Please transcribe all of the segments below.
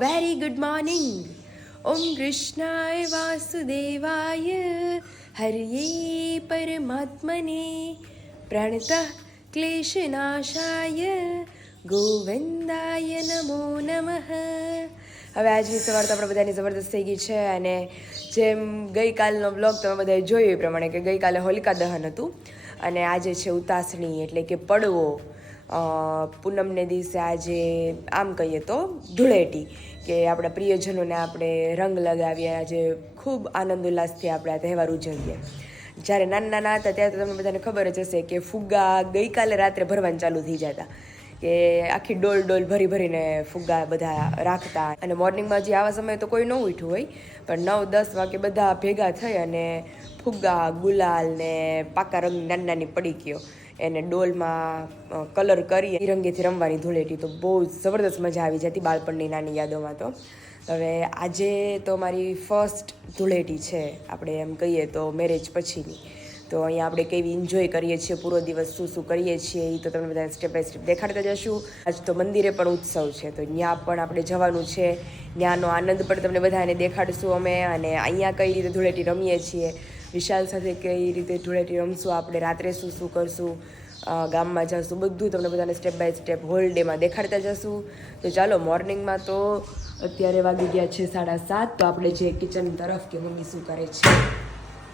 very good morning. Om Krishnaya Vasudevaya Harye Paramatmane Pranatah Kleshanashaya Govindaya Namo Namah. હવે આજની સવાર તો આપણે બધાની જબરદસ્ત થઈ ગઈ છે અને જેમ ગઈકાલનો બ્લોગ તમે બધાએ જોયું એ પ્રમાણે કે ગઈકાલે હોલિકા દહન હતું અને આજે છે ઉતાસણી એટલે કે પડવો. પૂનમને દિવસે આજે આમ કહીએ તો ધૂળેટી કે આપણા પ્રિયજનોને આપણે રંગ લગાવીએ. આજે ખૂબ આનંદ ઉલ્લાસથી આપણે આ તહેવાર ઉજવીએ. જ્યારે નાના નાના હતા ત્યારે તો તમને બધાને ખબર જ હશે કે ફુગ્ગા ગઈકાલે રાત્રે ભરવાનું ચાલુ થઈ જતા કે આખી ડોલ ભરીને ફુગ્ગા બધા રાખતા અને મોર્નિંગમાં જે આવા સમયે તો કોઈ ન ઉઠ્યું હોય પણ 9-10 વાગે બધા ભેગા થઈ અને ફુગ્ગા ગુલાલ ને પાકા રંગ નાની પડીકીઓ એને ડોલમાં કલર કરી રંગેથી રમવાની ધૂળેટી તો બહુ જબરદસ્ત મજા આવી જતી બાળપણની નાની યાદોમાં. તો હવે આજે તો મારી ફર્સ્ટ ધૂળેટી છે આપણે એમ કહીએ તો મેરેજ પછીની. તો અહીંયા આપણે કેવી એન્જોય કરીએ છીએ પૂરો દિવસ શું કરીએ છીએ એ તો તમને બધા સ્ટેપ બાય સ્ટેપ દેખાડતા જશું. આજ તો મંદિરે પણ ઉત્સવ છે તો ત્યાં પણ આપણે જવાનું છે. ત્યાંનો આનંદ પણ તમને બધાને દેખાડશું અમે અને અહીંયા કઈ રીતે ધૂળેટી રમીએ છીએ, વિશાલ સાથે કઈ રીતે ધૂળેટી રમશું, આપણે રાત્રે શું કરશું, ગામમાં જશું, બધું તમને બધાને સ્ટેપ બાય સ્ટેપ હોલ ડેમાં દેખાડતા જશું. તો ચાલો મોર્નિંગમાં તો અત્યારે વાગી ગયા છે 7:30. તો આપણે જે કિચન તરફ કે મમ્મી શું કરે છે.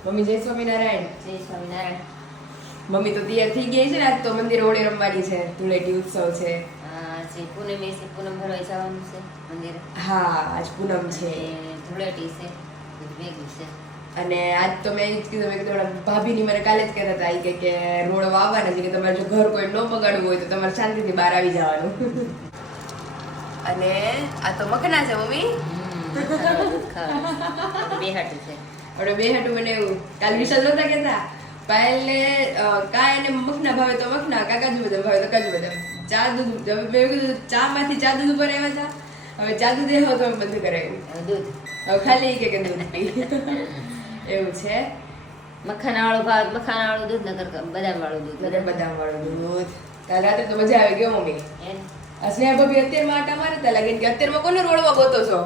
મમ્મી જય સ્વામિનારાયણ. જય સ્વામિનારાયણ. મમ્મી તો તૈયાર થઈ ગઈ છે ને, આજ તો મંદિરે ઓળે રમવાની છે, ધૂળેટી ઉત્સવ છે. પૂનમ છે, પૂનમ ભરવા જવાનું છે મંદિરે. હા આજ પૂનમ છે, ધૂળેટી છે, ભેગું છે. અને આજ તો મેં જ કીધું, મેં કીધું ભાભીની મને કાલે જ કહેતા હતા કે રોડ વાવવાના છે કે તમારે જો ઘર કોઈ ન બગાડવું હોય તો તમારે શાંતિથી બહાર આવી જવાનું. અને આ તો મખના છે મમ્મી. બે હાટું છે. હવે બે હાટું મને એવું કાલ વિશાલ નહોતા કહેતા પાયલને કાય અને મખના ભાવે તો મખના, કાજુ બદામ ભાવે તો કાજુ બદામ. ચા દૂધ મેં કીધું ચા માંથી ચા દૂધ ઉપર આવ્યા હતા, હવે ચા દૂધ એવો તો બંધ કરાવ્યું. દૂધ હવે ખાલી કે દૂધ પી એવું છે. મખાના વાળું ભાવ, મખાના વાળું દૂધ નગર બદામ વાળું દૂધ. બદામ વાળું દૂધ. કાલ રાત્રે તો મજા આવી ગયો મમ્મી. સ્નેહા ભાભી અત્યારમાં આટા મારતા લાગે કે અત્યારમાં કોને રોડવા ગોતો છો.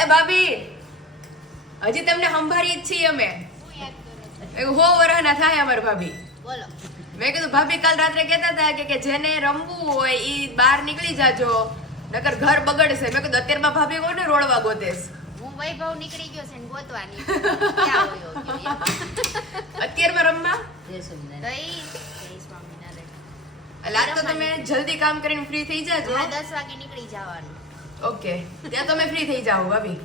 એ ભાભી હજી તમને સંભાળી જ છીએ અમે. 100 વર્ષના થાય અમાર ભાભી. બોલો. મેં કીધું ભાભી કાલ રાત્રે કહેતા હતા કે જેને રમવું હોય ઈ બહાર નીકળી જાજો નકર ઘર બગડશે. મેં કીધું અત્યારમાં ભાભી કોને રોડવા ગોતેશ. વૈભવ નીકળી ગયો છે ને ગોતવાની ક્યાં હોયો અત્યારમાં રમવા જય સ્વામિનારાયણ. તો ઈ જય સ્વામિનારાયણ. અલા તો તમે જલ્દી કામ કરીને ફ્રી થઈ જાજો. હા 10 વાગે નીકળી જવાનું. ઓકે ત્યાં તમે ફ્રી થઈ જાઓ ભાભી.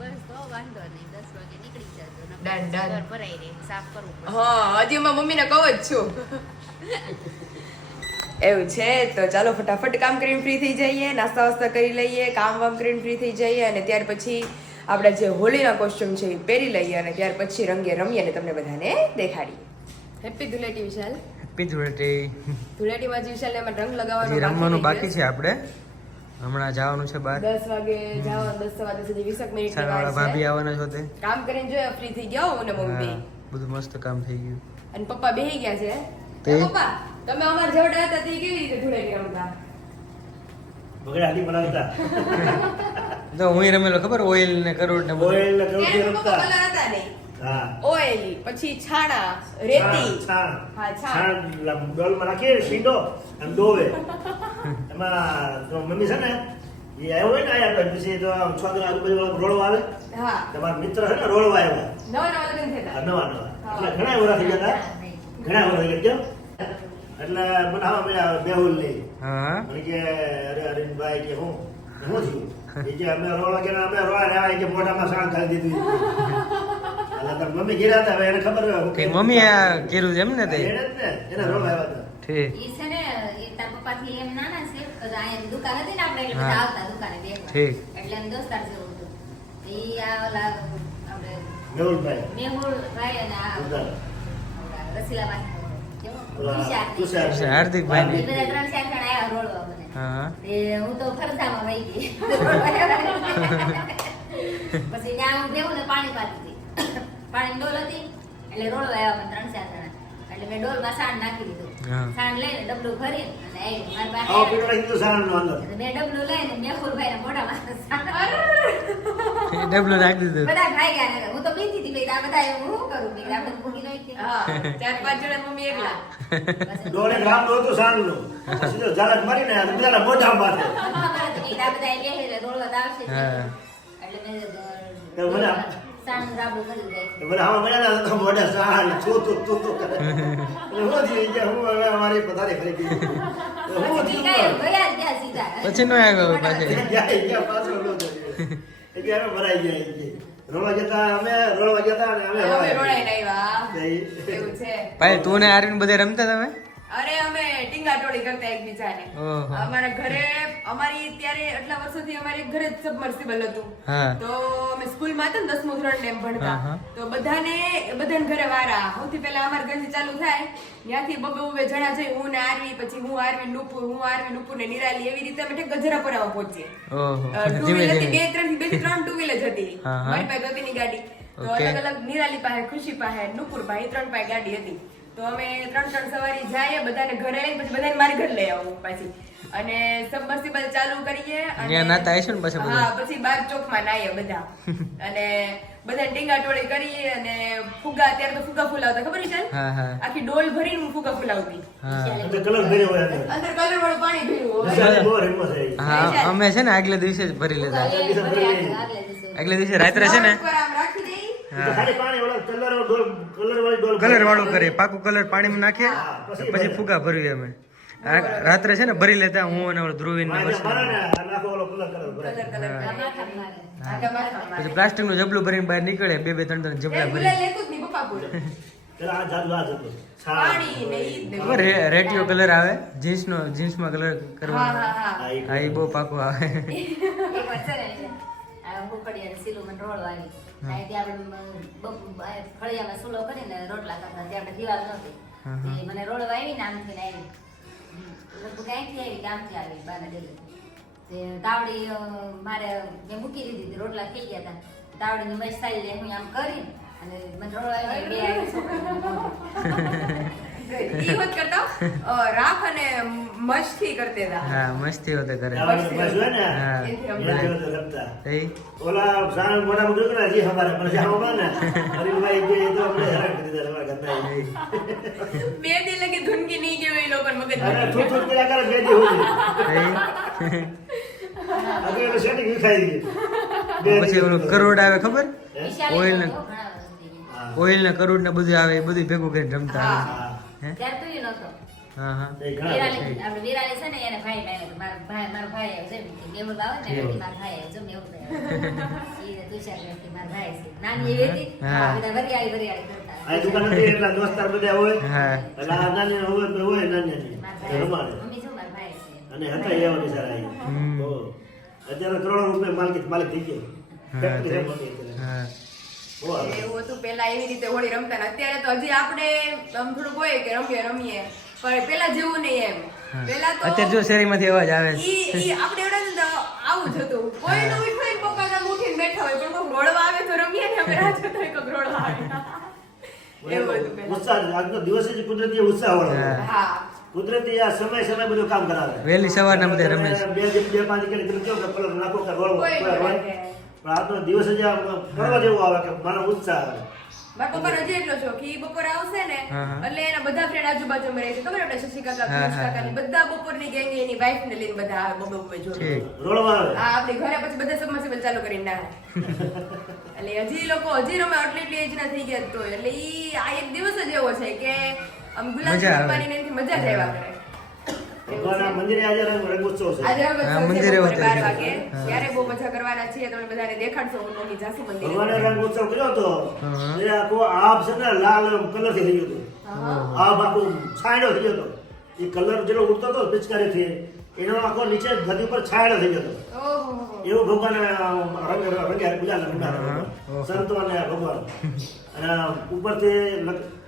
બસ તો વાંધો નહીં 10 વાગે નીકળી જાજો. Done. ઘર ભરાઈ રહે, સાફ કરવું પડે. હા હજી હું મમ્મીને કહું જ છું. એવું છે તો ચાલો ફટાફટ કામ કરીને ફ્રી થઈ જઈએ, નાસ્તા વાસ્તા કરી લઈએ, કામ વામ કરીને ફ્રી થઈ જઈએ અને ત્યાર પછી આપણા જે હોળીના કોસ્ટ્યુમ છે એ પહેરી લઈએ અને ત્યાર પછી રંગે રમીએ અને તમને બધાને દેખાડીએ. હેપી ધૂળેટી વિશાલ. હેપી ધૂળેટી. ધૂળેટીમાં જે વિશાલને એમાં રંગ લગાવવાનો રમવાનું બાકી છે. આપણે હમણાં જવાનું છે બહાર. 10 વાગે જવાનું, 10 વાગે સુધી 20 મિનિટ સારા ભાભી આવવાના છો તે કામ કરીને જો ફ્રી થઈ ગયા હો ને મમ્મી. બધું મસ્ત કામ થઈ ગયું અને પપ્પા બેહી ગયા છે. તે પપ્પા તમે અમાર જેવડા હતા તે કેવી રીતે ધૂળેટી રમતા? બગડાડી બનાવતા. તો હું રમેલો ખબર, ઓઇલ ને કરોડ ને બધું. ઓઇલ ને કરોડ ત્યારે પપ્પા રમતા. કલર હતા નહીં. હા. ઓઇલ પછી છાણા, રેતી. છાણ. હા, છાણ. છાણ ડોલમાં રાખીએ સીધો અને ડોવે. એમાં તો મમ્મી છે ને એ આવ્યો હોય ને આયા પછી તો છોકરા આજુબાજુ રોડવા આવે. હા. તમારા મિત્ર છે ને રોડવા આવ્યા. નવા લગ્ન થયા નવા એટલે ઘણા વર્ષ થઈ ગયા હતા. ઘણા વર્ષ થઈ ગયા. એટલે બનાવવા મળ્યા બેહુલ લઈ. હા મને કે અરે અરવિંદભાઈ કે હું થયું એ કે અમે રોડવા ગયા, અમે રોડા રહ્યા કે મોઢામાં સાણ ખાલી દીધું. એટલે તાર મમ્મી ઘેરા હતા, હવે એને ખબર હોય કે મમ્મી આ કર્યું છે એમ ને તે. એને જ ને એના રોડ આવ્યા હતા. ઠીક. ઈ છે ને એ તાર પપ્પાથી એમ નાના છે તો અહીંયા દુકાન હતી ને આપણે એટલે બધા આવતા દુકાને બેસવા. ઠીક. એટલે એમ દોસ્તાર જેવું હતું. ઈ આ ઓલા આપણે મેહુલભાઈ મેહુલ ભાઈ અને આ ઉધાર. રસીલાભાઈ ઓલા તુષાર. તુષાર. હાર્દિકભાઈ ઈ ને. બધા 3-4 જણા આયા રોડવા મને. હા એ હું તો ફરસામાં વહી ગઈ. પછી ત્યાં હું બેહું ને પાણી પાતી હતી. પાણી ડોલ હતી એટલે રોડવા આવ્યા મને 3-4 જણા. એટલે મેં ડોલમાં સાણ નાખી દીધું. હા. સાણ લઈને ડબલું ભરીને અને આવી મારી પાસે આવો પીટો હિન્દુ સાણનો અંદર એટલે મેં ડબલું લઈને મેહુલભાઈના મોઢામાં સાણ. ડબલું નાખી દીધું. બધા ખાઈ ગયા ને હું તો બીતી હતી ભાઈ આ બધા એવું હું શું કરું મેં આપણે ભૂખી નહીં હતી. હા 4-5 જણા મમ્મી એકલા બસ ડોલે ગ્રામ નહોતું સાણનું સીધો ઝાલક મારીને આ બધાના મોઢામાં મારે આ બધા બેહે એટલે દોડવા તો આવશે જ. હા. એટલે મેં તો બધા સાણનું રાબડું કરી દે. બધા આવા મળ્યા ને તો મોઢા સાણ તું કરે એટલે હું થયું કે હું હવે અમારી પથારી ફરી ગઈ હું પછી થયું કાંઈ ગયા જ ગયા સીધા. પછી નો આવ્યો હવે પાછી. ગયા પાછો લો તો એટલે અમે ભરાઈ ગયા કે રોળવા જતા અને અમે હવે રોડાઈને આવ્યા ગઈ. એવું છે ભાઈ તું ને આરવીન બધે રમતા તમે? અરે અમે ટીંગાટોળી કરતા એકબીજાને ઓહો. અમારા ઘરે અમારી ત્યારે આટલા વર્ષોથી અમારે ઘરે જ સબમર્સિબલ હતું હા. તો અમે સ્કૂલમાં હતા ને 10મું ધોરણ ને એમ ભણતા હા. તો બધાને ઘરે વારા સૌથી પહેલા અમારે ઘરથી ચાલુ થાય ત્યાંથી બબે જણા જઈ હું ને આરવી પછી હું આરવી નુપુર ને નિરાલી એવી રીતે અમે ગજરા પરાવા પહોંચીએ ઓહો. ટુ ધીમે વ્હીલ હતી ધીમે. 2-3 ટુ વ્હીલ જ હતી હા, હા. મારી પાસે દોતીની ગાડી તો Okay. અલગ અલગ નિરાલી પાસે ખુશી પાસે નુપુર પાસે 3 પાસે ગાડી હતી તો અમે 3 સવારી જઈએ બધાને ઘરે આવીને પછી બધાને મારી ઘર લઈ આવું પાછી અને સબમર્સિબલ ચાલુ કરીએ ત્યાં નાતા હશો ને પછી બધા? હા પછી બાગ ચોકમાં નાઈએ બધા અને બધા ટીંગાટોળી કરીએ અને ફુગા અત્યારે તો ફુગા ફુલાવતા ખબર છે હા હા આખી ડોલ ભરીને હું ફુગા ફુલાવતી હા એટલે કલર ભર્યો હોય અંદર. અંદર કલર વાળું પાણી ભર્યું હોય વિશાલે બહુ રમ્યો છે એ. હા અમે છે ને આગલે દિવસે જ ભરી લેતા. આગલે દિવસે. આગલે દિવસે રાત્રે છે ને ઉપર આમ રાખી દઈ એ તો ખાલી પાણી વાળો કલર વાળી ડોલ કલર વાળું કરીએ, પાકું કલર પાણીમાં નાખીએ પછી ફુગા ભરીએ અમે. રાત્રે છે ને ભરી લેતા હું અને ઓલો ધ્રુવીન ને મારે પછી મારે ને આ નાખો ઓલો કલર ભરાય. કલર આ માથામાં મારે. આગળ માથામાં પછી પ્લાસ્ટિક નું જબલું ભરીને બહાર નીકળે 2-3 એ જબલા ભરી. ગુલાલ લેતું જ નહીં પપ્પા બોલ પેલા આ જાદુ આ જ હતું. પાણી ને ઈ જ ને. ખબર રેડિયો કલર આવે જીન્સમાં કલર હા કરવાનો. હા હા આ હા એ બહુ પાકું આવે. એક વાર છે ને આ હુકડીયા સિલું મને રોડ આવી અહીંથી આપણે ફળિયામાં સુલો કરીને રોટલા કરતા ત્યાં આપણે દિવાલ નહોતી હા, તે મને રોડ આવી ને આમથી ને આવી લગભગ અહીંથી આવી કે આમથી આવી બાને ડેલી તે તાવડી મારે મેં મૂકી દીધી હતી રોટલા થઈ ગયા હતા તાવડીની મેં સાઈ લે હું આમ કરીને અને મને રોડ આવી બે આવી છોકરી ઈ હોત કરતા રાખ અને મસ્તી કરતે હતા હા મસ્તી હોતે કરે. આવડે બસ હોય ને હા. એ જેવો તો રમતા. એ ઓલા સાણ મોઢા મુદ્દો કરે હજી હમારે પણ જે હમા ને હરીભાઈ જે એ તો અમને હેરાન કરી દીધા અમારા ઘરના એ. 2 દી લગી ધૂનકી નહીં ગયો એ લોકોને મગજ અને થૂ થૂ કર્યા કરે બે દી હોય. હવે એટલે setting વિખાઈ ગયું. બે પછી દી ઓલું કરોડ આવે ખબર? વિશાલી ઓઇલ ને ઘણા વર્ષ થઈ ગયા. હા. ઓઇલ ને કરોડ ને બધું આવે એ બધું ભેગું કરીને રમતા. હા. હા. હે? ત્યારે તું ય નહોતો હા હા એ ઘણા વિરાલી આપણે વિરાલી છે ને એને ભાઈ લાવ્યો હતો. મારો ભાઈ આવ્યો છે મેહુલ આવે ને એટલે મારો ભાઈ આવ્યો છે મેહુલ ભાઈ ઈ તુષાર કે મારો ભાઈ છે નાની એવી હતી હા. બધા વરિયાળી કરતા આ દુકાન હતી એટલા દોસ્તાર બધા હોય હા. એટલે આ નાની હોય તો હોય નાની મારા નાની ભાઈ રમાડે મમ્મી શું મારો ભાઈ છે અને હતા એવા બિચારા એ. હમ. તો અત્યારે કરોડો રૂપિયા માલિક થઈ ગયો હા, ફેક્ટરી તે- છે મોટી અત્યારે. હા બહુ હાલે. એવું હતું પેલા એવી રીતે હોળી રમતા ને અત્યારે તો હજી આપણે આમ થોડુંક હોય કે રમીએ પણ પેલા જેવું નહીં એમ હા. પેલા તો અત્યારે જો શેરીમાંથી અવાજ આવે છે. ઈ આપણે એવડા ને તો આવું જ હતું કોઈ નું ઉઠાઈને પપ્પા કામ ઉઠીને બેઠા હોય પણ કોઈ રોડવા આવે તો રમીએ ને અમે રાહ જોતા હોય કોઈ રોડવા આવે એવું હતું પેલા ઉત્સાહ આજનો દિવસ જ કુદરતી ઉત્સાહ વાળો હોય. હા. હા કુદરતી આ સમય બધું કામ કરાવે વહેલી સવારના બધા રમે છે. બે પાંચ કરી પેલું કેવું કે કલર નાખો કે રોળવો, કોઈ કોઈ હોય. નહીં. પણ આજનો દિવસ જ આમ ફરવા જેવું આવે કે મારો ઉત્સાહ આવે મારા પપ્પા હજી એટલો છો કે ઈ બપોર આવશે ને હા, હા. એટલે એના બધા ફ્રેન્ડ આજુબાજુમાં રહે છે ખબર આપણે શશી કાકા હા, પિયુષ હા, કાકાની બધા બપોરની ગેંગ એની વાઈફ ને લઈને બધા આવે બબે જોડે ઠીક. રોળવા આવે હા આપણી ઘરે પછી બધા સબમર્સિબલ ચાલુ કરીને ના એટલે હજી લોકો હજી રમે એટલી એજ ના થઈ ગયા તો એટલે ઈ આ એક દિવસ જ એવો છે કે આમ ગુલાબ મજા આવે. જમવાની ને એનાથી મજા જ આવ્યા કરે ભગવાનના મંદિરે આજે રંગોત્સવ છે આજે હા, હવે મંદિરે બપોરે 12 હોતે. વાગે હા. ત્યારે બહુ મજા કરવાના છીએ તમને બધાને દેખાડશો હું મમ્મી જાસુ મંદિરે ભગવાને રંગોત્સવ કર્યો હતો હા. એ આખો આભ છે ને લાલ કલર થી થઈ ગયો હતો આભ આખો છાંયડો થઈ ગયો હતો એ કલર જેટલો ઉડતો હતો પિચકારી થી એનો આખો નીચે ધરતી પર છાંયડો થઈ ગયો હતો ઓહો એવું ભગવાને રંગે બીજા હા. સંતો અને ભગવાન અને ઉપરથી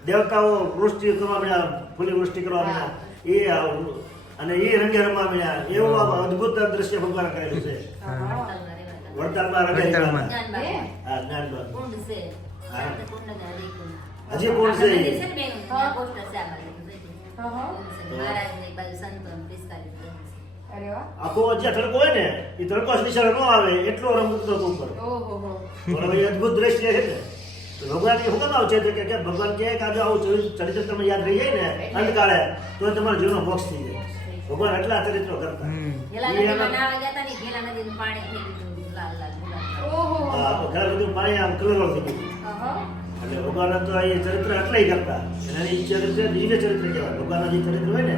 દેવતાઓ વૃષ્ટિ કરવા મળ્યા ફૂલી વૃષ્ટિ કરવા મળ્યા એ અને એ રંગે રમવા મળ્યા એવું આ અદ્ભુત દ્રશ્ય ભગવાન કરેલું છે વડતાલમાં રંગે વડતાલમાં. જ્ઞાનબાગ. હા જ્ઞાનબાગ. કુંડ છે હા. કુંડ ને હરિકુંડ હજી કોણ છે આપણે એ? છે ને બેન, ત્યાં પોસ્ટર છે આ બાજુ, જોઈજો. હા, હા. મહારાજને એક બાજુ સંતો અને પિસ્કારી છે. અરે વાહ. આખો જે તડકો હોય ને એ તડકો નિશાળ ન આવે એટલો રંગ ઉતરતો ઉપર ઓહો હો. બરાબર, એ અદ્ભુત દ્રશ્ય છે ને. તો ભગવાન એ હુકમ આવશે કે ભગવાન કહે કે આજે આવું ચરિત્ર તમને યાદ રહી જાય ને અંતકાળે તો તમારા જીવનો મોક્ષ થઈ જાય. ભગવાન એટલા ચરિત્રો કરતા. ગેલા એ નદીમાં એમાં- નાહવા ગયા તા ને, ગેલા નદીનું પાણી થઈ ગયું લાલ લાલ ગુલાબ. ઓહો હો. ઘણા બધું પાણી આમ કલરો થઈ ગયું. આહા. એટલે ભગવાન તો એ ચરિત્ર એટલાય કરતા. અને એ ચરિત્ર દિવ્ય ચરિત્ર કહેવાય. ભગવાનના જે ચરિત્ર હોય ને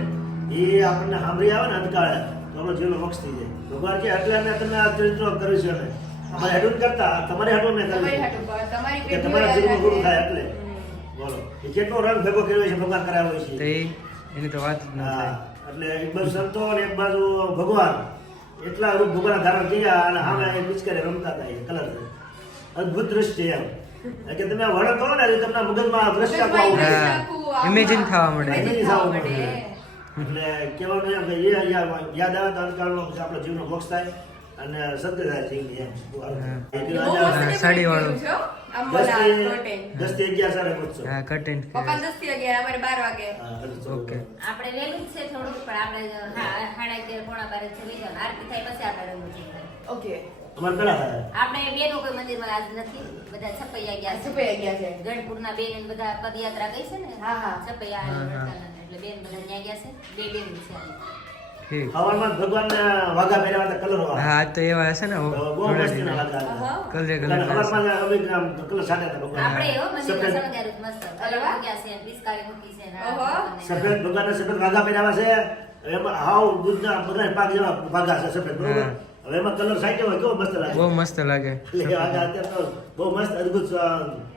એ આપણને સાંભળી આવે ને અંતકાળે તો આપણો જીવનો મોક્ષ થઈ જાય. ભગવાન કે એટલે તમે આ ચરિત્રો કર્યું છે ને અમારે હેડું જ કરતા તમારે હેડું ને તમારી કર્યું હાટુ પર તમારી કે પેઢીઓ તમારા યાદ જીવનો ગુરુ રાખે. થાય એટલે બોલો એ કેટલો રંગ ભેગો કર્યો છે ભગવાન કરાવ્યો તો છે. એની તો વાત જ ન થાય. હા, એટલે એક બાજુ સંતો અને એક બાજુ ભગવાન એટલા રૂપ ભગવાન ધારણ કર્યા અને સામે એ પિચકારી રમતા હતા એ કલર અદ્ભુત દ્રશ્ય એમ કે તમે વર્ણન કરો ને એટલે તમને મગજમાં આ દ્રશ્ય આખું આવું મગજમાં જાય. આખું ઇમેજિન થવા મળે. Imagine થવા મળે. એટલે કહેવાનું એમ કે એ યાદ આવે તો અંતકાળમાં પછી આપણો જીવનો મોક્ષ થાય અને સત્ય થાય જીવની એમ. બહુ મસ્ત સાડીવાળું. દેખાઈ રહ્યું છે, હો. આમ બોલા, curtain. 10 થી 11 સાડા પૂછશો. હા કટેન. પપ્પા 10 થી 11, અમારે 12 વાગે. ઓકે. આપણે વહેલું જ છે થોડુંક, પણ આપણે સાડા 11 પોણા 12 છે લઈ જવાનું. આરતી થાય પછી આપણે રંગો ચીકણ. ઓકે. અમારે પેલા થાય. આપણે બેનો કોઈ મંદિરમાં આજ નથી, બધા છપૈયા ગયા છે. છપૈયા ગયા છે. ગઢપુરના બેન ને બધા પદયાત્રા ગઈ છે ને, હા, હા. છપૈયા હા, હા. વડતાલના, એટલે બેન બધા ત્યાં ગયા છે. બે બેન છે આજે. ઠીક. હવારમાં ભગવાનને વાઘા પહેર્યા હતા કલર વાળા. હા આજ તો એવા હશે ને બહુ મસ્તીના વાઘા હતા. આહા. કલરે અને કલર હવારમાં અમે આમ કલર છાંટ્યા હતા ભગવાનને. આપણે એવો મંદિરમાં સફેદ- શણગાર્યું છે મસ્ત. અરે વાહ. ગયા છે, પિસ્કારી મૂકી છે ને ઓહો. સફેદ ભગવાનને સફેદ વાઘા પહેર્યા છે. એમાં હાવ દૂધના બધાય પાક જેવા વાઘા છે સફેદ, બરોબર? હા. હવે એમાં કલર છાંટ્યો હોય કેવો મસ્ત લાગે. બહુ મસ્ત લાગે. એટલે વાઘા અત્યારે તો બહુ મસ્ત અદ્ભુત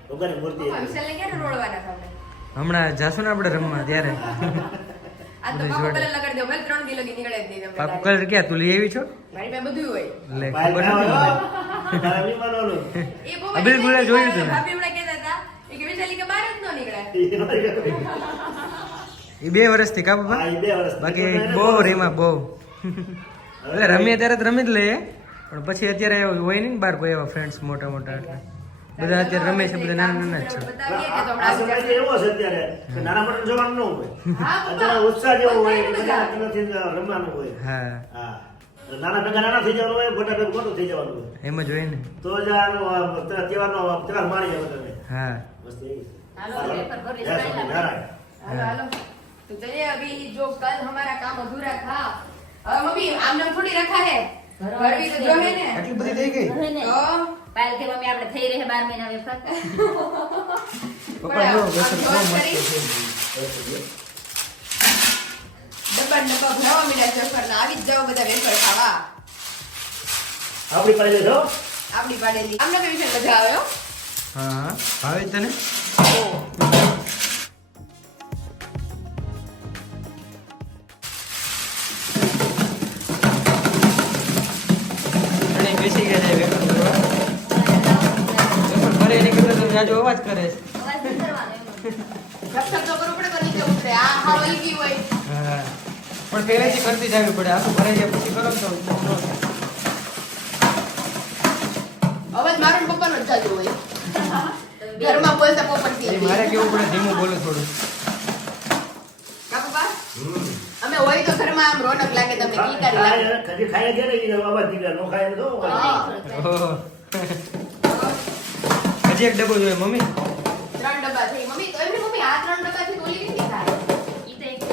ભગવાનની મૂર્તિ પપ્પા હતી. વિશાલને ક્યારે રોડવાના તમે? હમણાં જાશું ને આપણે રમવા ત્યારે આ તો પાકો કલર લગાડી દો, ભલે 3 દી લગી નીકળે જ નહીં તમને પાકું તારે. કલર ક્યાં તું લઈ આવી છો? મારી પાસે બધું હોય. લે ભાઈ ખબર ના નથી હોય, મને. તારે નહીં માનવાનું. એ બહુ અબિલ બધી ગુલા જોયું ભાભી તું ને? હમણાં કહેતા હતા એ કે વિશાલી કે બહાર જ ન નીકળે. એ 2 વર્ષથી કા હા, બાપા? એ 2 વર્ષ. બાકી બહુ રેમાં બહુ એટલે રમીએ ત્યારે તો રમી જ લઈએ પણ પછી અત્યારે હોય નહીં ને બાર કોઈ એવા ફ્રેન્ડ્સ મોટા મોટા એટલે બધા અત્યારે રમે છે, બધા નાના નાના જ છે. બતાવીએ કે તો આ હમણાં સમય તો એવો છે અત્યારે કે નાના મોટા જવાનું ન હોય. હા, પપ્પા. અત્યારે ઉત્સાહ જેવો હોય બધાને બધા મજા. કલરથી રમવાનું હોય. હા હા. નાના ભેગા નાના થઈ જવાનું હોય, મોટા ભેગા મોટું થઈ જવાનું હોય. એમ જ હોય ને. તો જ આનો તહેવાર માણી જાય બધાને. હા બસ એ. હાલો, વેફર ભરી જય સ્ટાઈલ સ્વામિનારાયણ. હાલો હાલો तो चलिए अभी जो कल हमारा काम अधूरा था अब मम्मी आमने थोड़ी रखा है घर भी तो जो है ने આટલી બધી થઈ ગઈ હવે ને, तो પાયલ કે મમ્મી આપણે થઈ રહે 12 મહિના વેફર. પપ્પા જો વેફર બહુ મસ્ત છે. डब्बा डब्बा भरावा मिला वेफर ना આવી જ જાવ બધા વેફર ખાવા આપણી પાસે જો આપડી પાડેલી આમને કઈ વિશે મજા આવે હો હા હા ભાવે તને? અને બેસી ગયા છે વેફર કરવા. વેફર ભરે એની કરતા તો જાજો અવાજ કરે છે. અવાજ નહીં કરવાનો એમ. રક્ષણ તો કરવું પડે તો નીચે ઉતરે આ હાવ હલકી હોય હા પણ પહેલેથી કરતી જ આવવી પડે. આખું ભરાઈ જાય પછી કરો ને તો બહુ ન થાય. અવાજ મારો ને પપ્પાનો જ જાજો હોય ઘરમાં બોલતા પોપટથી એ મારે કેવું પડે ધીમું બોલું થોડું. કા પપ્પા અમે હોય તો ઘરમાં આમ રોનક લાગે તમને કીકારી લાગે કદી ખાઈ ગયા ને એ અવાજ દીકરા નો ખાય તો હા. ઓહો. હજી એક ડબ્બો જોઈએ મમ્મી. 3 ડબ્બા થઈ મમ્મી તો એમની મમ્મી આ 3 ડબ્બા થી ઓલી કેટલી ખાય ઈ તો એક-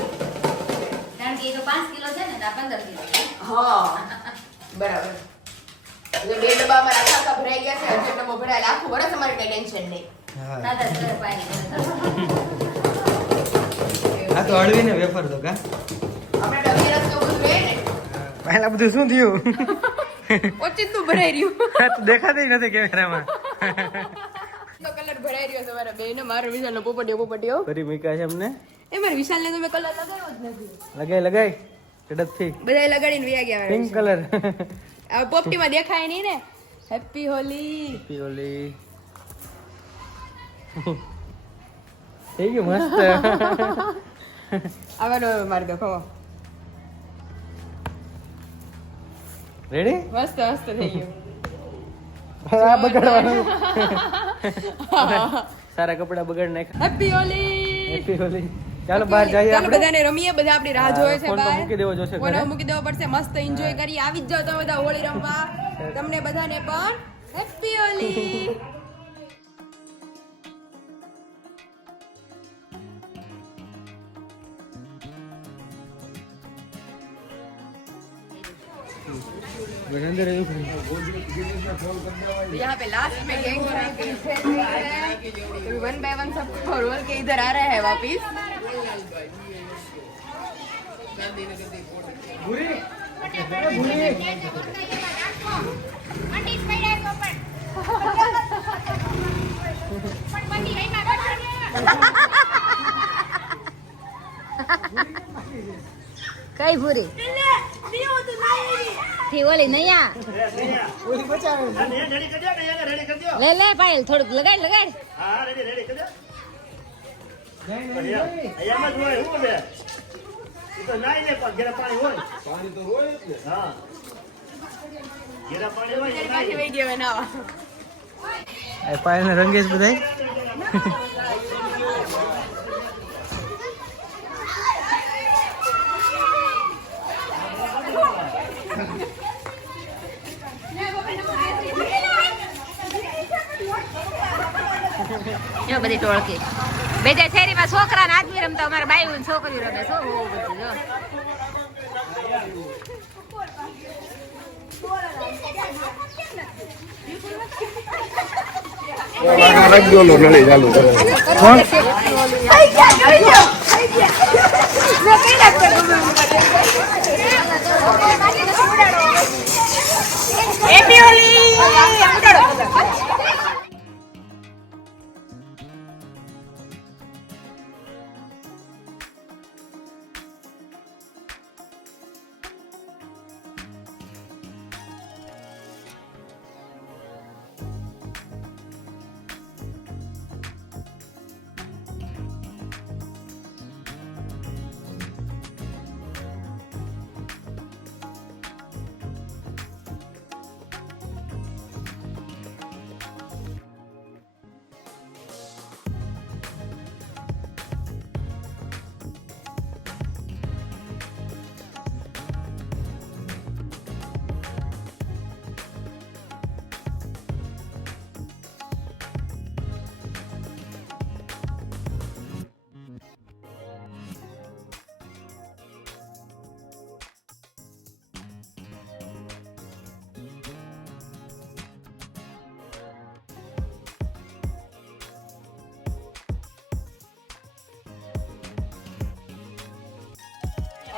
કારણ કે એ તો 5 કિલો છે ને આ 15 કિલો છે. હા બરાબર એટલે 2 ડબ્બા અમારા આખા ભરાઈ ગયા છે હજી ડબ્બો ભરાયેલો આખું વર્ષ અમારે કઈ ટેન્શન નહીં હા દાદા સર પાણી આ તો હળવીને વેફર તો કા આપણે ડબ્બી રસ તો બધું રહે ને પહેલા બધું શું થયું? ઓચિંતું ભરાઈ રહ્યું આ તો દેખાતી જ નથી કેમેરામાં. તો કલર ભરાઈ રહ્યો છે મારા બેનો મારો વિશાલનો પોપટીઓ ફરી મૂક્યા છે અમને. એ મારા વિશાલને તો મેં કલર લગાવ્યો જ નથી લગાઈ લગાઈ ઝડપથી બધાય લગાડીને વયા ગયા પિંક કલર. આ પોપટીમાં દેખાય નહીં ને હેપી હોલી ઓલી થઈ ગયું મસ્ત. આવવાનો માર્ગ ખવો રેડી? મસ્ત મસ્ત થઈ ગયું આ બગાડવાનું. સારા કપડા બગાડ નાખ્યા. હેપી હોલી. હેપી હોલી. ચાલો બહાર જઈએ ચાલો આપણે. બધાને રમીએ, બધા આપણી રાહ જોવે છે ફોન તો બહાર. મૂકી દેવો જોશે ફોન ઘરે. મૂકી દેવો પડશે, મસ્ત એન્જોય કરી. આવી જ જાઓ તમે બધા હોળી રમવા. તમને બધાને પણ હેપી હોલી. અંદર એવું કર્યું. यहाँ पे लास्ट में गैंग बना के वन बाय वन सबको रोल के इधर आ रहा है वापिस. કઈ ભૂરી થી ઓલી નૈયા રેડી કરી દો ને, એને રેડી કરી દો. લે પાયલ થોડુંક લગાડ હા રેડી કરી દો. અહીંયામાં જ હોય શું છે? એ તો નાઈ ને પણ ઘેરા પાણી હોય. પાણી તો હોય જ ને. હા ઘેરા પાણી હોય તો નાઈ. વહી ગયો નાવા. આ પાયલને રંગેશ બધાય. જો બધી ટોળકી બે જે શેરીમાં છોકરા ને આદમી રમતા અમારા બાઈ ને છોકરીઓ રમે શું હોવું બધું જો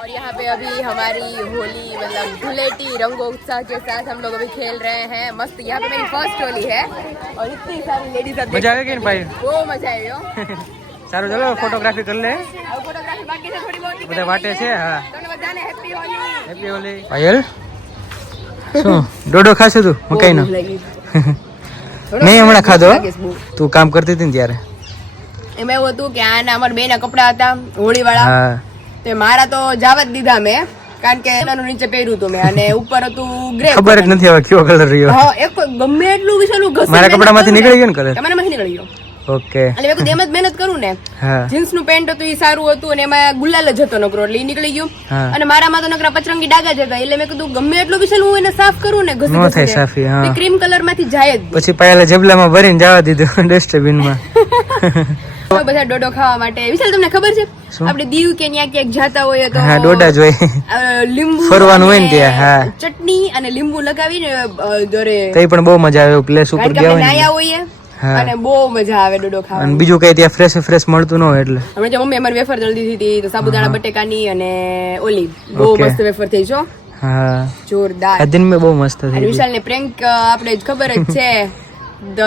और यहाँ पे अभी हमारी होली मतलब धुलेटी रंगो उत्साह के साथ हम लोग अभी खेल रहे हैं. मस्त. यहाँ पे मेरी फर्स्ट होली है और इतनी सारी लेडीज अब મજા આવે કે ને ભાઈ? वो मजा आई हो. સારું ચલો ફોટોગ્રાફી કરી લે. अब फोटोग्राफी बाकी से थोड़ी बहुत બધા વાટે છે. હા दोनों बजाने हैप्पी होली. હેપી હોલી. પાયલ શું ડોડો ખાશે તું મકાઈનો? નહીં હમણાં ખાધો. તું કામ કરતી હતી ને ત્યારે. એમાં એવું હતું કે આના અમારા બે ના કપડા હતા હોળી વાળા. હા તે મારા તો જાવા જ દીધા મેં કારણ કે એનાનું નીચે પહેર્યું હતું મેં અને ઉપર હતું ગ્રે. ખબર જ નથી હવે કયો કલર રહ્યો. હા એક ગમે એટલું વિશાલું ઘસી મારા કપડામાંથી નીકળી ગયો ને કલર. તમારામાંથી નીકળી ગયો. ઓકે. એટલે મેં કીધું એમ જ મહેનત કરું ને. હા જીન્સ નું પેન્ટ હતું એ સારું હતું અને એમાં ગુલાલ જ હતો નકરો એટલે ઈ નીકળી ગયું. હા. અને મારામાં તો નકરા પચરંગી ડાઘા જ હતા એટલે મેં કીધું ગમે એટલું વિશાલ હું એને સાફ કરું ને નો થાય ઘસી સાફી. હા ક્રીમ કલર માંથી જાય જ. પછી પાયલે જબલામાં ભરીને જવા દીધું ડસ્ટબિન માં. બધા ડોડો ખાવા માટે. વિશાલ તમને ખબર છે શું? આપણે દીવ કે ન્યા ક્યાંક જાતા હોય તો હા ડોડા જ હોય. લીંબુ ફરવાનું હોય ને અને ત્યાં, હા. ચટણી અને લીંબુ લગાવીને દોરે તઈ પણ બહુ મજા આવે પ્લેસ ઉપર કારણ કે ગયા આપણે હોય ને. નાયા હોઈએ હા. અને બહુ મજા આવે ડોડો અને ખાવાની. બીજું કઈ ત્યાં ફ્રેશ મળતું ન હોય એટલે. હમણાં જે મમ્મી અમારી વેફર દળી દીધી હતી તો સાબુદાણા બટેકાની અને ઓલી બહુ Okay. મસ્ત વેફર થઈ છો હા જોરદાર. ખાધીને મેં બહુ મસ્ત અને થઈ વિશાલ ને પ્રેન્ક આપણે જ ખબર જ છે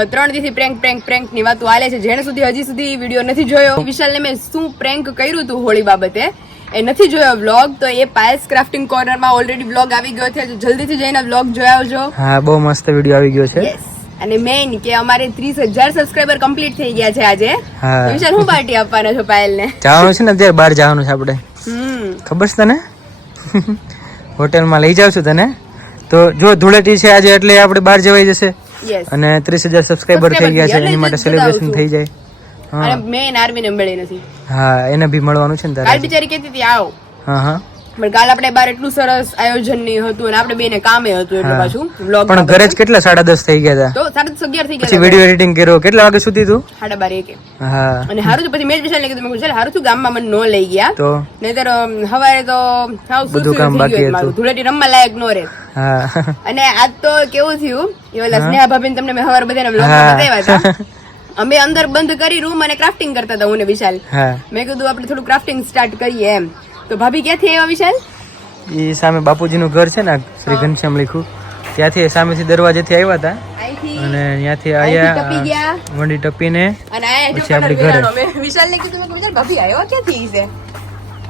3 દિવસથી પ્રેન્ક ની વાતો આલે છે. જેને સુધી હજી સુધી વિડીયો નથી જોયો વિશાલ ને મેં શું પ્રેન્ક કર્યું હતું હોળી બાબતે એ નથી જોયો વ્લોગ તો એ પાયલ્સ ક્રાફ્ટિંગ કોર્નર માં ઓલરેડી વ્લોગ આવી ગયો છે તો જલ્દીથી જઈને વ્લોગ જોઈ આવજો. હા બહુ મસ્ત વિડીયો આવી ગયો છે. Yes. અને મેઇન કે અમારે 30,000 સબસ્ક્રાઇબર કમ્પ્લીટ થઈ ગયા છે આજે. હા. તો વિશાલ હું પાર્ટી આપવાના છો પાયલ ને? જવાનું છે ને અત્યારે બહાર જવાનું છે આપણે. ખબર છે તને? હોટેલમાં લઈ જાવ છું તને. તો જો ધૂળેટી છે આજે એટલે આપણે બહાર જવાઈ જશે યસ અને 30,000 સબસ્ક્રાઇબર થઈ ગયા છે એની માટે સેલિબ્રેશન થઈ જાય. હા. અને મેં આર્મીને મળી નથી. હા એને બી મળવાનું છે ને કાલ તારે બિચારી કહેતી હતી આવો, હા હા પણ કાલ આપણે બાર એટલું સરસ આયોજન ની હતું અને આપણે બેને કામે હતું એટલે હા. પાછું vlog પણ ઘરે જ કેટલા 10:30 થઈ ગયા હતા તો 11:30 થઈ પછી ગયા વિડીયો એડિટિંગ કર્યો કેટલા વાગે સુધી તું 12:30 હા અને હારું તો પછી મેં જ વિશાલને કીધું મેં કીધું, હારું થયું ગામમાં મને નો લઈ ગયા, તો નહીંતર હવારે તો સાવ બધું સુસુયું કામ થઈ બાકી ગયું હતું. મારું, ધૂળેટી રમવા લાયક નો રહે. હા અને આજ તો કેવું થયું એ ઓલા હા. સ્નેહા ભાભીને તમને મેં હવારે બધાને vlog હા. માં બતાવ્યા હતા. અમે અંદર બંધ કરી રૂમ અને ક્રાફ્ટિંગ કરતા હતા હું ને વિશાલ. હા મેં કીધું આપણે થોડું ક્રાફ્ટિંગ સ્ટાર્ટ કરીએ એમ. તો ભાભી ક્યાંથી આવ્યા વિશાલ? એ સામે બાપુજીનું ઘર છે ને શ્રી ઘનશ્યામ લીખું ત્યાંથી સામેથી દરવાજેથી આવ્યા હતા અહીંથી અને ત્યાંથી અહીંથી ટપી ગયા. આયા વંડી ટપીને અને આ જો પછી કલર આપણી ઘરે. વેરાનો. મેં વિશાલને કીધું મેં કીધું, વિશાલ ભાભી આવ્યા ક્યાંથી છે?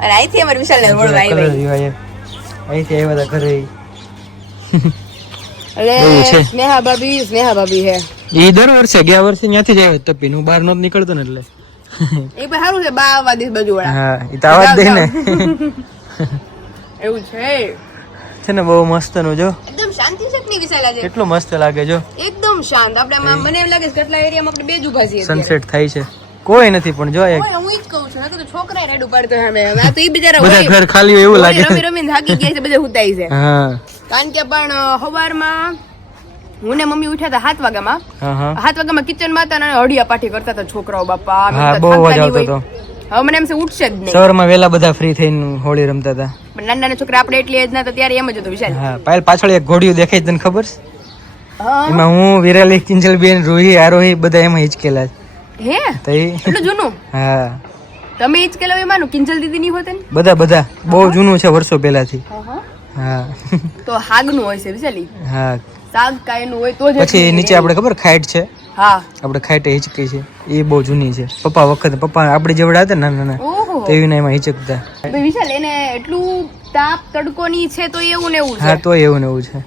અને અહીંથી અમારે વિશાલને વળવા કલર આવ્યા. દીવાય અહીંથી આવ્યા હતા ઘરે એટલે એવું છે. સ્નેહા ભાભી હે. એ દર વર્ષે ગયા વર્ષે ત્યાંથી જ આવ્યા ટપીને હું બહાર નહોતો નીકળતો ને એટલે એ પણ સારું છે બા આવવા દે બાજુ વાળા. હા એ તો આવા જ દે ને એવું છે. છે ને બહુ મસ્ત નું જો એકદમ શાંતિ છે કે નહીં વિશાલ આજે? કેટલું મસ્ત લાગે જો એકદમ શાંત. આપણે મને એમ લાગે છે કેટલા એરિયામાં આપણે બે જ ઊભા છીએ અત્યારે. સનસેટ થાય છે કોઈ નથી પણ જો એક ઓય, હું ઈ જ કહું છું. મેં કીધું છોકરાએ રેડું પાડતો છે અમે. આ તો ઈ બિચારા બધા હોય. ઘર ખાલી હોય એવું હોય લાગે રમી રમીને થાકી ગયા છે, બધા હુતાઈ છે. હા કારણ કે પણ સવારમાં હું ને મમ્મી ઉઠ્યા હતા 7 વાગ્યામાં. હા હા 7 વાગ્યામાં કિચનમાં હતા અને હળિયા પાઠી કરતા હતા છોકરાઓ. બાપા અમે હા, તો બહુ અવાજ થાકતા નહીં આવતો હોય. હવે મને એમ છે ઉઠશે જ નહીં. સવારમાં વેલા બધા ફ્રી થઈને હોળી રમતા હતા પણ નાના નાના છોકરા આપણે એટલી એજ ના હતા ત્યારે એમ જ હતું વિશાલ. હા પાયલ પાછળ એક ઘોડિયું દેખાય તને ખબર છે હા. એમાં હું વિરાલી કિંજલ બેન રૂહી આરોહી બધા એમાં હિચકેલા હે તો ઈ એટલું જૂનું? હા તમે ઈ જ કે લેવા માનું કિંજલ દીદી ની હોત ને? બધા બહુ જૂનું છે વર્ષો પહેલાથી હા તો હાગનું હોય છે વિશાલ ઈ. હા શાક કાયનું હોય તો જ પછી નીચે આપણે ખબર ખાઈટ છે હા. આપણે ખાઈટે હિચકી છે એ બહુ જૂની છે પપ્પા વખત પપ્પા આપણી જેવડા હતા ને નાના ઓહો. તો એવી એમાં હિચકતા ભાઈ વિશાલ એને એટલું તાપ તડકો ની છે તો એવું ને એવું હા છે. તો એવું ને એવું છે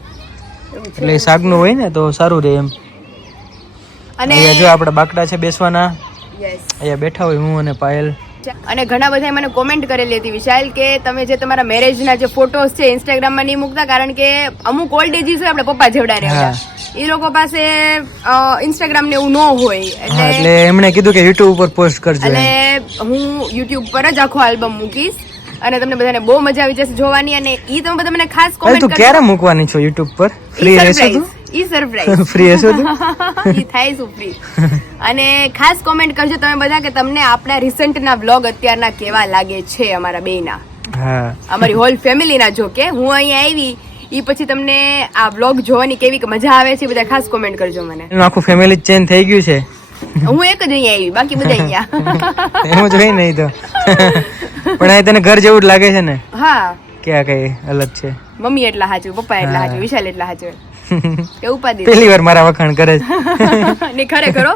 એવું છે. એટલે શાકનું હોય ને તો સારું રહે એમ અને અહીંયા જો આપણા બાકડા છે બેસવાના yes. અહીંયા બેઠા હોય હું અને પાયલ અને ઘણા બધા મને કોમેન્ટ કરેલી હતી વિશાલ કે તમે જે તમારા મેરેજના જે ફોટોસ છે ઇન્સ્ટાગ્રામમાં નહીં મૂકતા કારણ કે અમુક ઓલ્ડ એજીસ હોય આપણે પપ્પા જેવડા ને હા. એ લોકો પાસે ઇન્સ્ટાગ્રામ ને એવું ન હોય હા એટલે એટલે એમણે કીધું કે યુટ્યુબ ઉપર પોસ્ટ કરજો એમ. અને હું યુટ્યુબ પર જ આખો આલ્બમ મૂકીશ અને તમને બધાને બહુ મજા આવી જશે જોવાની અને ઈ તમે બધા મને ખાસ અરે કોમેન્ટ તું ક્યારે મૂકવાની છો યુટ્યુબ પર ફ્રી રહેશો તું ઈ સરપ્રાઈઝ ફ્રી હશો તું ઈ થાય શું ફ્રી અને ખાસ કોમેન્ટ કરજો તમે બધા કે તમને આપણા રિસન્ટ ના વ્લોગ અત્યારના કેવા લાગે છે અમારા બેયના હા અમારી હોલ ફેમિલી ના જો કે હું અહીંયા આવી ઈ પછી તમને આ વ્લોગ જોવાની કેવી મજા આવે છે બધા ખાસ કોમેન્ટ કરજો મને. એનું આખું ફેમિલી ચેન્જ થઈ ગયું છે હું એક જ અહીંયા આવી બાકી બધા અહીંયા એવું જ હોય નહીં તો પણ અહીં તને ઘર જેવું જ લાગે છે ને હા કે આ કઈ અલગ છે મમ્મી એટલા હાચું પપ્પા એટલા હાચું વિશાલ એટલા હાચું એ ઉપાધિ પહેલી વાર મારા વખાણ કરે છે ને ખરેખર હો,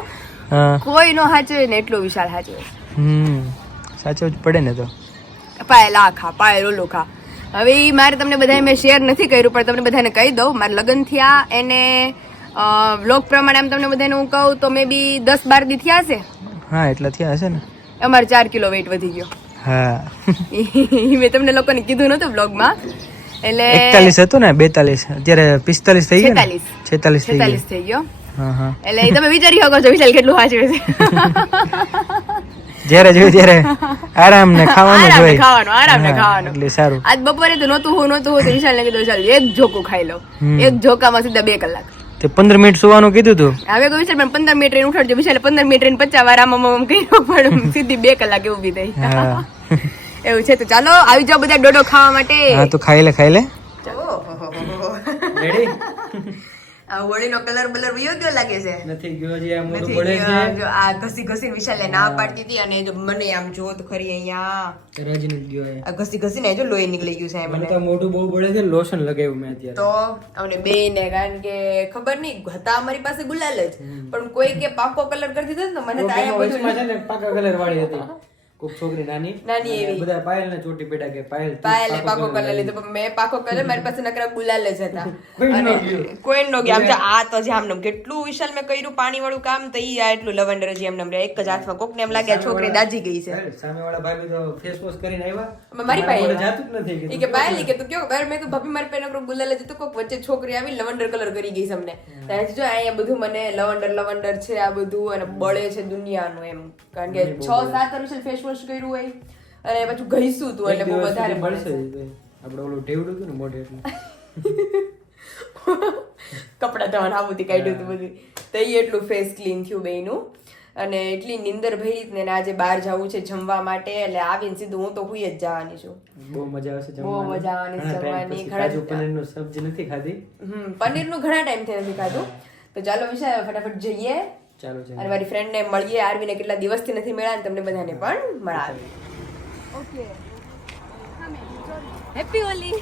હા કોઈ નો હાચું ને એટલું વિશાલ હાચું સાચું જ પડે ને તો પાયલ આ ખા પાયલ ઓલું ખા. હવે ઈ મારે તમને બધા મેં શેર નથી કર્યું પણ તમને બધાને કહી દઉં મારા લગ્ન થયા એને વ્લોગ પ્રમાણે આમ તમને બધાને હું કહું તો મે બી 10-12 દી થયા હશે હા એટલા થયા હશે ને અમારે 4 કિલો વેઇટ વધી ગયો. હા ઈ મેં તમને લોકોને કીધું નતું વ્લોગમાં એટલે 41 હતું ને 42 અત્યારે 45 થઈ ગયા ને 46 થઈ 46 ગયા થઈ ગયો. હા હા એટલે ઈ તમે વિચારી શકો છો વિશાલ કેટલું હાચવે છે. જ્યારે જોઈએ ત્યારે આરામ ને ખાવાનું જ હોય આરામ ને હા, ખાવાનું. એટલે સારું આજ બપોરે તો નહોતું હું તો વિશાલ ને કીધું ચાલ એક જોકું ખાઈ લઉં. એક જોકામાં સીધા 2 કલાક. તે 15 મિનિટ સુવાનું કીધું તું હવે કોઈ વિચાર પણ 15 મિનિટ રહીને ઉઠાડજો વિશાલે 15 મિનિટ રહીને 50 વાર આમ કર્યું પણ સીધી 2 કલાક એવું બી થઈ. હા એવું છે તો ચાલો આવી જાઓ બધા ડોડો ખાવા માટે. હા તો ખાઈ લે રેડી આ હોળીનો કલર બલર વયો ગયો લાગે છે. નથી ગયો જે આ મોઢું નથી પડે ગયો. છે જો આ ઘસી ઘસીને વિશાલે ના પાડતી હતી અને જો મને આમ જો તો ખરી અહીંયા રજ નથી ગયો એ. આ ઘસી ઘસીને જો લોહી નીકળી ગયું છે મને મને તો મોઢું બહુ પડે છે લોશન લગાવ્યું મેં અત્યારે તો અમને બે ને કારણ કે ખબર નહીં હતા અમારી પાસે ગુલાલ જ પણ કોઈ કે પાકો કલર કરી દીધો ને તો મને તો આયા બધું વચમાં છે ને પાકા કલર વાળી હતી કોક છોકરી નાની નાની અને એવી. બધા પાયલને ચોટી પેડા કે પાયલ તું પાયલે પાકો colour કલર લીધો પણ મેં પાકો કલર મારી પાસે નકરા ગુલાલ જ હતા કોઈ ન અને ગયું. કોઈ નો ગયા આમ તો આ તો જામ નમ કેટલું વિશાલ મેં કર્યું પાણી વાળું કામ તો ઈ આ એટલું લવંડર જ એમ નમ રે એક જ હાથમાં કોક ને એમ લાગે આ છોકરી દાજી ગઈ છે સામેવાળા ભાભી તો ફેસ વોશ કરીને આવ્યા મારી પાસે મારા જાતું જ નથી ઈ કે પાયલ ઈ કે તું કયો ઘર મેં કીધું ભાભી મારી પાસે નકરો ગુલાલ જ હતો કોક વચ્ચે છોકરી આવી લવંડર કલર કરી ગઈ છે અમને ત્યાં જો અહીંયા બધું મને લવંડર છે આ બધું અને બળે છે દુનિયાનું એમ કારણ કે 6-7 વર્ષ ફેસ વોશ કર્યું હોય અને પછી ઘઈશું તું એટલે બહુ વધારે મળશે આપણે ઓલું ટેવડું હતું ને મોઢે એટલે કપડા ધોવાનું આવું કાઢ્યું હતું બધું તો એ એટલું ફેસ ક્લીન થયું બેયનું અને એટલી નીંદર ભરી ને આજે બહાર જવું છે જમવા માટે એટલે આવીને સીધું હું તો હુઈ જ જવાની છું બહુ મજા આવશે બહુ મજા આવવાની છે જમવાની કાજુ પનીરનું સબ્જી નથી ખાધી પનીરનું ઘણા ટાઈમથી નથી ખાધું તો ચાલો વિશાલ ફટાફટ જઈએ ચાલો ચાલો અને મારી ફ્રેન્ડને મળીએ આરવીને કેટલા દિવસથી નથી મળ્યા અને તમને બધાને પણ મળાવીએ ઓકે હેપી હોલી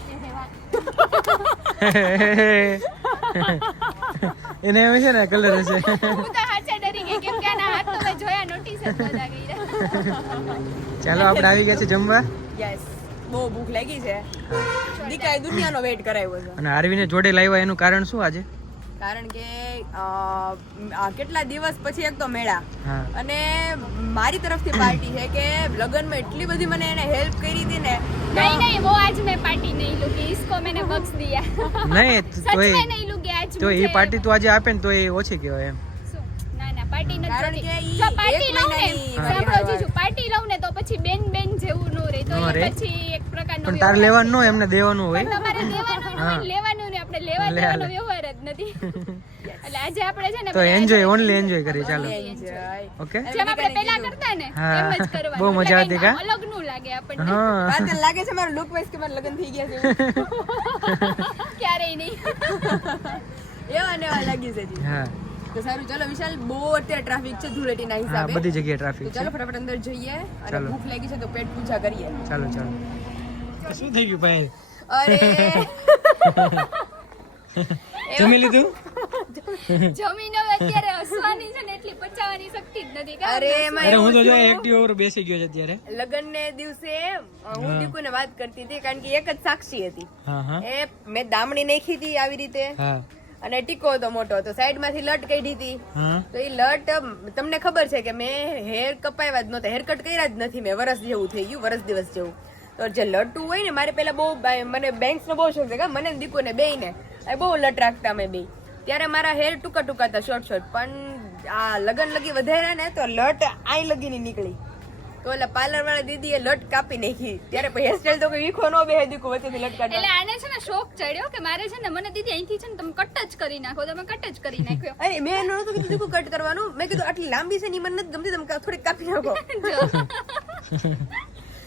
એને એમ છે ને કલર હશે હું તો હાચે ડરી ગઈ કેમ કે આના હાથ તો મેં જોયા નોટિસ જ બધા કર્યા ચાલો આપણે આવી ગયા છે જમવા યસ બહુ ભૂખ લાગી છે દીકાએ દુનિયાનો વેટ કરાવ્યો છે અને આરવીને જોડે લાવ્યા એનું કારણ શું આજે કારણ કે આ કેટલા દિવસ પછી એક તો મેળા હા અને મારી તરફથી પાર્ટી છે કે લગનમાં એટલી બધી મને એને હેલ્પ કરી હતી ને नहीं नहीं वो आज मैं पार्टी नहीं लूंगी इसको मैंने बख्श दिया નહીં सच તો में नहीं लूंगी आज તો मुझे એ પાર્ટી તો આજે આપે ને તો એ ઓછી કહેવાય એમ ના ના પાર્ટી નથી કારણ જોતી. કે ઈ જો પાર્ટી એક લઉં ને મહિનાની સાંભળો મારી જીજુ પાર્ટી લઉં ને તો પછી બેન બેન જેવું નો રહે તો નો એ રહે. પછી એક પ્રકારનો પણ તારે લેવાનું ન હોય, એમને દેવાનું હોય પણ તમારે દેવાનું ન હોય ને લેવાનું ને આપણે લેવા લે, દેવાનો લે. વ્યવહાર જ નથી એટલે આજે આપણે છે ને તો બધા એન્જોય ઓનલી એન્જોય કરીએ ચાલો Enjoy. ઓકે જેમ આપણે પહેલા કરતા ને હા. એમ જ કરવાનું બહુ મજા એટલે આવતી કા? કંઈ અલગ નું લાગે આપણને હા વાત તને લાગે છે મારું લુક વાઇઝ કે મારા લગ્ન થઈ ગયા છે ક્યારેય નહીં એવા ને એવા લાગી છે જી. હા તો સારું ચલો વિશાલ બહુ અત્યારે ટ્રાફિક છે ધૂળેટીના હા હિસાબે બધી જગ્યાએ તો ટ્રાફિક છે ચાલો ફટાફટ અંદર જઈએ અને ચાલો. ભૂખ લાગી છે તો પેટ પૂજા કરીએ ચાલો ચાલો શું થઈ ગયું ભાઈ અરે જમી લીધું જમીન હવે અત્યારે હસવાની છે ને એટલી પચાવવાની શક્તિ જ નથી કા? અરે એમાં અરે હું એવું તો જો થયું, એક્ટિવ over બેસી ગયો છે અત્યારે લગ્નને દિવસે હું હા. દીકુને વાત કરતી હતી કારણ કે એક જ સાક્ષી હતી હા હા એ મેં દામણી નાખી હતી આવી રીતે હા અને ટીકો હતો મોટો તો સાઈડ માંથી લટ કાઢી હતી હા તો એ લટ તમને ખબર છે કે મેં હેર કપાવ્યા જ નહોતા હેર કટ કર્યા જ નથી મેં વરસ જેવું થઈ ગયું વરસ દિવસ જેવું તો જે લટું હોય ને મારે પેલા બહુ મને બેંક્સ નો બહુ શોખ છે કા મને દીકુ ને બેય ને બહુ લટ રાખતા અમે બે ત્યારે મારા હેર ટૂંકા ટૂંકા હતા શોર્ટ શોર્ટ પણ આ લગન લગી વધાર્યા ને તો લટ આઈ લગી ની નીકળી તો એટલે પાર્લર વાળા દીદીએ લટ કાપી નાખી ત્યારે પછી હેરસ્ટાઈલ તો કોઈ વીખો નો બે દીકુ વચ્ચેથી લટ કાઢવા એટલે આને છે ને શોખ ચડ્યો કે મારે છે ને મને દીદી અહીંથી છે ને તમે કટ જ કરી નાખો તમે કટ જ કરી નાખ્યો અરે મેં એનું નહોતું કીધું દીકુ કટ કરવાનું મેં કીધું આટલી લાંબી છે ની મને નથી ગમતી તમે થોડીક કાપી નાખો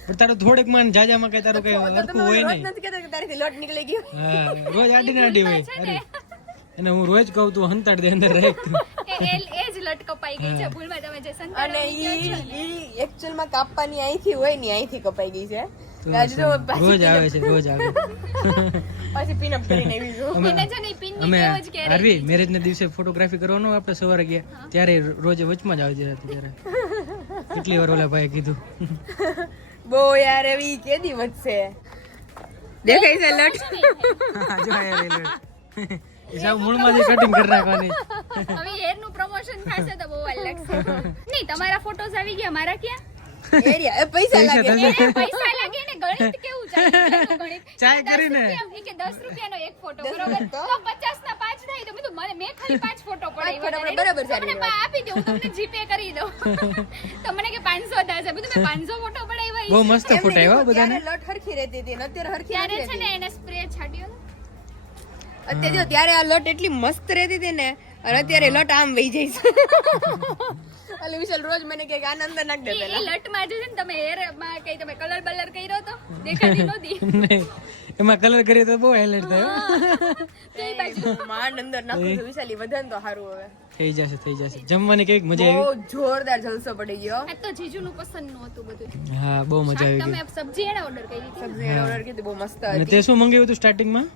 પણ તારું થોડેક માન જાજામાં કઈ તારું કઈ તો હરખું તમે હોય રોજ નહીં નથી કહેતા કે તારીથી લટ નીકળી ગયો હા રોજ આડી ના આડી હોય અરે અને હું રોજ કહું તું હંતાડ દે અંદર રાખ એ જ લટ કપાઈ ગઈ છે ભૂલમાં તમે જે અને સંતાડવાની કહો છો ને. ઈ એકચ્યુઅલ માં કાપવાની અહીંથી હોય ને અહીંથી કપાઈ ગઈ છે આજે તો રોજ આવે છે રોજ આવે પાછી પિનઅપ કરીને આવી છું એને છે ને ઈ પિનની અમે જેવો જ ક્યારેય આરવી મેરેજ ના દિવસે ફોટોગ્રાફી કરવાનો આપણે સવારે ગયા ત્યારે રોજે વચમાં જ આવી જતી ત્યારે કેટલી વાર ઓલા ભાઈએ કીધું બહુ યાર એવી કેદી વધશે દેખાય છે લટ હા, જો આ યાર એ લે. એ સાવ મૂળમાંથી કટિંગ કરી નાખવાની હવે હેર નું પ્રમોશન થશે તો બહુ વાર લાગશે નહીં તમારા ફોટોસ આવી ગયા મારા ક્યાં એરિયા એ પૈસા લાગે એ પૈસા લાગે ને ગણિત કેવું ચાલે છે ગણિત ચાય દસ કરીને. રૂપિયા, ઈ કે 10 રૂપિયાનો એક ફોટો બરોબર તો 50 ના 5 થાય તો મેં કીધું મેં ખાલી 5 ફોટો પડાવ્યા ફોટો આપણે બરાબર સારી તમને આપી દઉં તમને જીપે કરી દઉં તો મને કે 500 થશે મેં કીધું મેં 500 ફોટો પડાવ્યા બહુ ઈ. મસ્ત ફોટા આવ્યા બધાને ત્યારે લટ હરખી રહેતી હતી અને અત્યારે હરખી ત્યારે નથી છે ને રહેતી. એને સ્પ્રે છાટ્યો ને અત્યારે જો ત્યારે આ લટ એટલી મસ્ત રહેતી હતી ને અને અત્યારે લટ આમ વહી જાય છે એટલે વિશાલ રોજ મને કહે કે આને અંદર નાખ દે ઈ પેલા લટમાં જે છે ને તમે હેર માં કઈ તમે કલર બલર કર્યો તો દેખાતી નહોતી નહીં, એમાં કલર કરીએ તો બહુ હાઇલાઇટ થાય હો. કઈ બાજુ માંડ અંદર નાખું છું વિશાલ ઈ વધે ને તો સારું હવે થઈ જશે જમવાની કેવી મજા બહુ જોરદાર જલસો પડી ગયો આ તો જીજુનું પસંદનું હતું બધું આવી હા બહુ મજા આવી તમે ગઈ સબ્જી એને ઓર્ડર કરી હતી સબ્જી એને ઓર્ડર કીધું બહુ મસ્ત અને હતી તે શું મંગાવ્યું હતું સ્ટાર્ટિંગમાં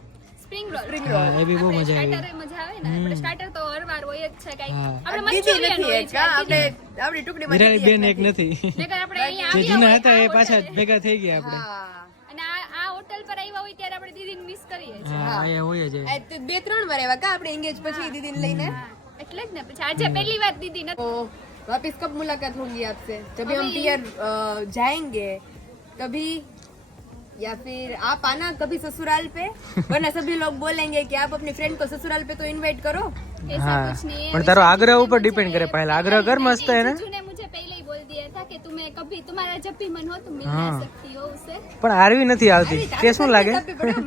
સ્પ્રિંગ રોલ હા, એ બી બહુ મજા આવી. સ્ટાર્ટર મજા આવે ને આપણે સ્ટાર્ટર તો હરવાર હોય જ છે કઈ હા. આપણે દીદી મંચુરિયન નથી હોય એક છે હા, આપણે આપણી ટુકડીમાં વિરાઈ દીદી બેન એક એક નથી. નકર આપણે અહીંયા જે આવ્યા જૂના હોય હતા એ આ પાછા હોટલે. ભેગા થઈ ગયા આપણે. હા અને આ હોટલ પર આવ્યા હોય ત્યારે આપણે દીદીને મિસ કરીએ છીએ હા, અહીંયા હોય જ એ. આ તો 2-3 વાર એવા કા આપણે એંગેજ પછી દીદીને લઈને એટલે જ ને પછી આજે પહેલી વાર દીદી નથી तो वापस कब मुलाकात होगी आपसे जब हम पियर जाएंगे कभी या फिर आप आना कभी ससुराल पे वरना सभी लोग बोलेंगे कि आप अपनी फ्रेंड को ससुराल पे तो इनवाइट करो ऐसा हाँ, कुछ नहीं है પણ તારો वैसे આગ્રહ जीजू ने ઉપર मुझे depend करे, पहले आग्रह कर, नहीं, मस्त है ना? जीजू ने मुझे पहले ही बोल दिया था कि तुम्हें कभी तुम्हारा जब भी मन हो तुम मिल हाँ। सकती हो उससे પણ આરવી નથી આવતી કે શું લાગે?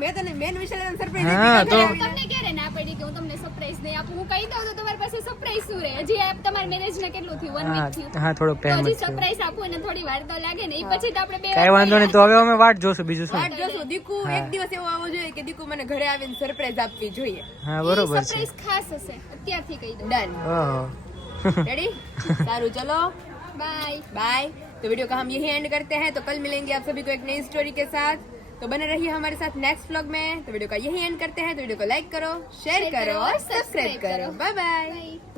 मैं तो मेन विषय सरप्राइज હા તો તમને ક્યારે ના પડી કે હું તમને સરપ્રાઈઝ નહીં આપું હું કહી દઉં તો તમારી પાસે સરપ્રાઈઝ શું રહે હજી આ તમારા મેરેજ ને કેટલું થયું 1 હા વીક થયું હા થોડોક તો ટાઈમ હજી જ છે. સરપ્રાઈઝ આપું અને થોડી વાર તો લાગે ને એ પછી તો આપણે બે કાંઈ વાંધો નહીં, તો હવે અમે વાટ જોશું બીજું શું. વાટ જોશું દીકુ એક દિવસ એવો આવવો જોઈએ કે દીકુ મને ઘરે આવીને સરપ્રાઈઝ આપવી જોઈએ હા બરોબર છે. સરપ્રાઈઝ ખાસ હશે અત્યારથી કહી દઉં डन ઓહો. रेडी सारू चलो બાય बाय तो वीडियो का हम यही एंड करते हैं तो कल मिलेंगे आप सभी को एक नई स्टोरी के साथ तो बने रहिए हमारे साथ नेक्स्ट व्लॉग में तो वीडियो का यही एंड करते हैं तो वीडियो को लाइक करो शेयर करो और सब्सक्राइब करो बाय बाय બાય